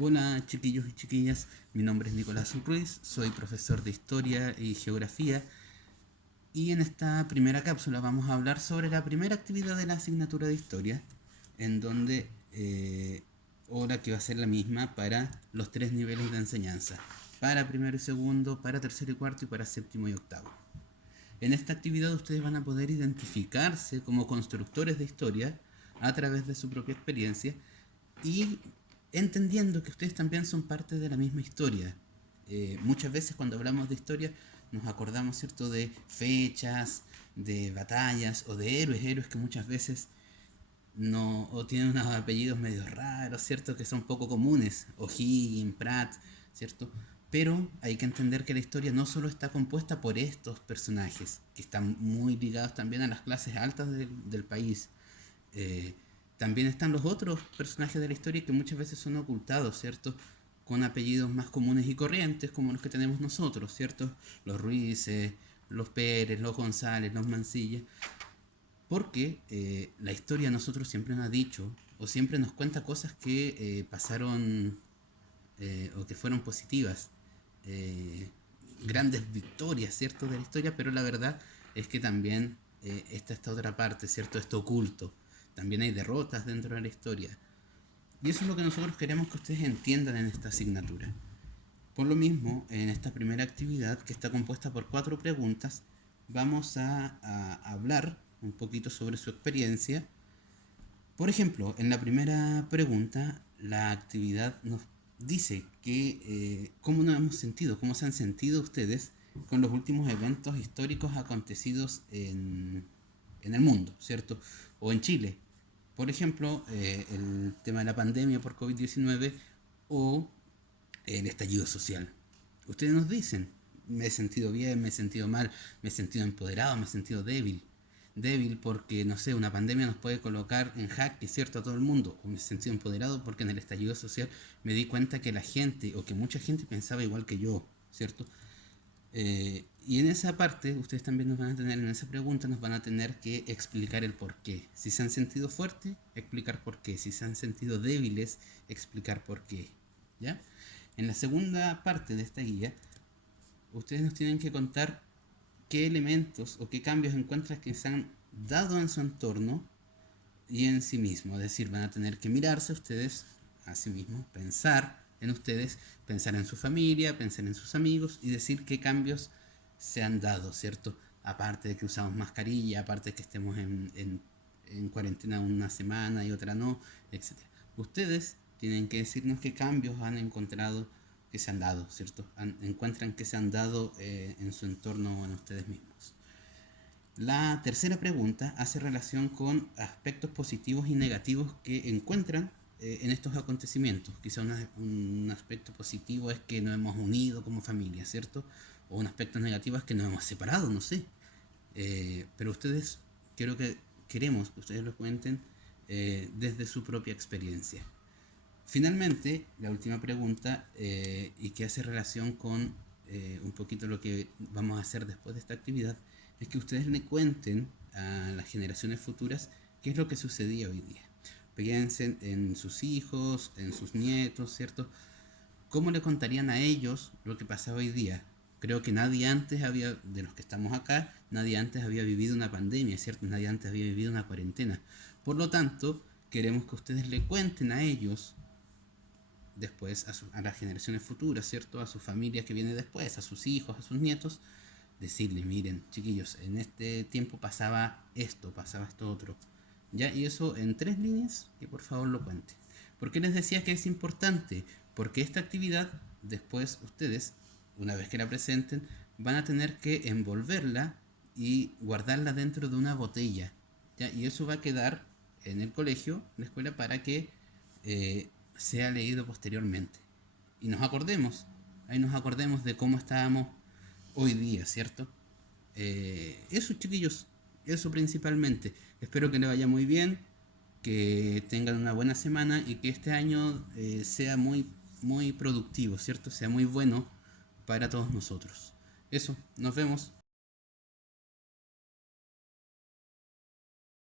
Hola chiquillos y chiquillas, mi nombre es Nicolás Ruiz, soy profesor de Historia y Geografía y en esta primera cápsula vamos a hablar sobre la primera actividad de la asignatura de Historia, en donde, ahora que va a ser la misma para los tres niveles de enseñanza, para primero y segundo, para tercero y cuarto y para séptimo y octavo. En esta actividad ustedes van a poder identificarse como constructores de historia a través de su propia experiencia y entendiendo que ustedes también son parte de la misma historia. Muchas veces cuando hablamos de historia nos acordamos, ¿cierto?, de fechas, de batallas o de héroes que muchas veces no, o tienen unos apellidos medio raros, ¿cierto?, que son poco comunes, O'Higgins, Pratt, ¿cierto? Pero hay que entender que la historia no solo está compuesta por estos personajes, que están muy ligados también a las clases altas del país. Eh, También están los otros personajes de la historia que muchas veces son ocultados, ¿cierto? Con apellidos más comunes y corrientes, como los que tenemos nosotros, ¿cierto? Los Ruices, los Pérez, los González, los Mancilla. Porque la historia a nosotros siempre nos ha dicho, o siempre nos cuenta cosas que pasaron o que fueron positivas. eh, Grandes victorias, ¿cierto?, de la historia, pero la verdad es que también está esta otra parte, ¿cierto?, esto oculto. También hay derrotas dentro de la historia. Y eso es lo que nosotros queremos que ustedes entiendan en esta asignatura. Por lo mismo, en esta primera actividad, que está compuesta por 4 preguntas, vamos a hablar un poquito sobre su experiencia. Por ejemplo, en la primera pregunta, la actividad nos dice que cómo nos hemos sentido, cómo se han sentido ustedes con los últimos eventos históricos acontecidos en el mundo, ¿cierto? O en Chile. Por ejemplo, el tema de la pandemia por COVID-19 o el estallido social. Ustedes nos dicen, me he sentido bien, me he sentido mal, me he sentido empoderado, me he sentido débil. Débil porque, no sé, una pandemia nos puede colocar en jaque, ¿cierto?, a todo el mundo. O me he sentido empoderado porque en el estallido social me di cuenta que la gente, o que mucha gente pensaba igual que yo, ¿cierto? Y en esa parte, ustedes también nos van a tener, en esa pregunta, nos van a tener que explicar el por qué. Si se han sentido fuertes, explicar por qué. Si se han sentido débiles, explicar por qué. ¿Ya? En la segunda parte de esta guía, ustedes nos tienen que contar qué elementos o qué cambios encuentran que se han dado en su entorno y en sí mismo. Es decir, van a tener que mirarse ustedes a sí mismos, pensar en ustedes, pensar en su familia, pensar en sus amigos y decir qué cambios se han dado, ¿cierto? Aparte de que usamos mascarilla, aparte de que estemos en cuarentena una semana y otra no, etc. Ustedes tienen que decirnos qué cambios han encontrado que se han dado, ¿cierto? Encuentran que se han dado en su entorno o en ustedes mismos. La tercera pregunta hace relación con aspectos positivos y negativos que encuentran en estos acontecimientos. Quizá un aspecto positivo es que nos hemos unido como familia, ¿cierto? O un aspecto negativo es que nos hemos separado, no sé. Pero ustedes, queremos que ustedes lo cuenten desde su propia experiencia. Finalmente, la última pregunta, y que hace relación con un poquito lo que vamos a hacer después de esta actividad, es que ustedes le cuenten a las generaciones futuras qué es lo que sucedía hoy día. Piensen en sus hijos, en sus nietos, ¿cierto? ¿Cómo le contarían a ellos lo que pasaba hoy día? Creo que nadie antes había, de los que estamos acá, nadie antes había vivido una pandemia, ¿cierto? Nadie antes había vivido una cuarentena. Por lo tanto, queremos que ustedes le cuenten a ellos después a las generaciones futuras, ¿cierto? A su familia que viene después, a sus hijos, a sus nietos, decirle, miren, chiquillos, en este tiempo pasaba esto otro. ¿Ya? Y eso en 3 líneas, y por favor lo cuente. ¿Por qué les decía que es importante? Porque esta actividad, después ustedes, una vez que la presenten, van a tener que envolverla y guardarla dentro de una botella. ¿Ya? Y eso va a quedar en el colegio, en la escuela, para que sea leído posteriormente. Y nos acordemos, ahí nos acordemos de cómo estábamos hoy día, ¿cierto? Eso, chiquillos, eso principalmente. Espero que le vaya muy bien, que tengan una buena semana y que este año sea muy productivo, ¿cierto? Sea muy bueno para todos nosotros. Eso, nos vemos.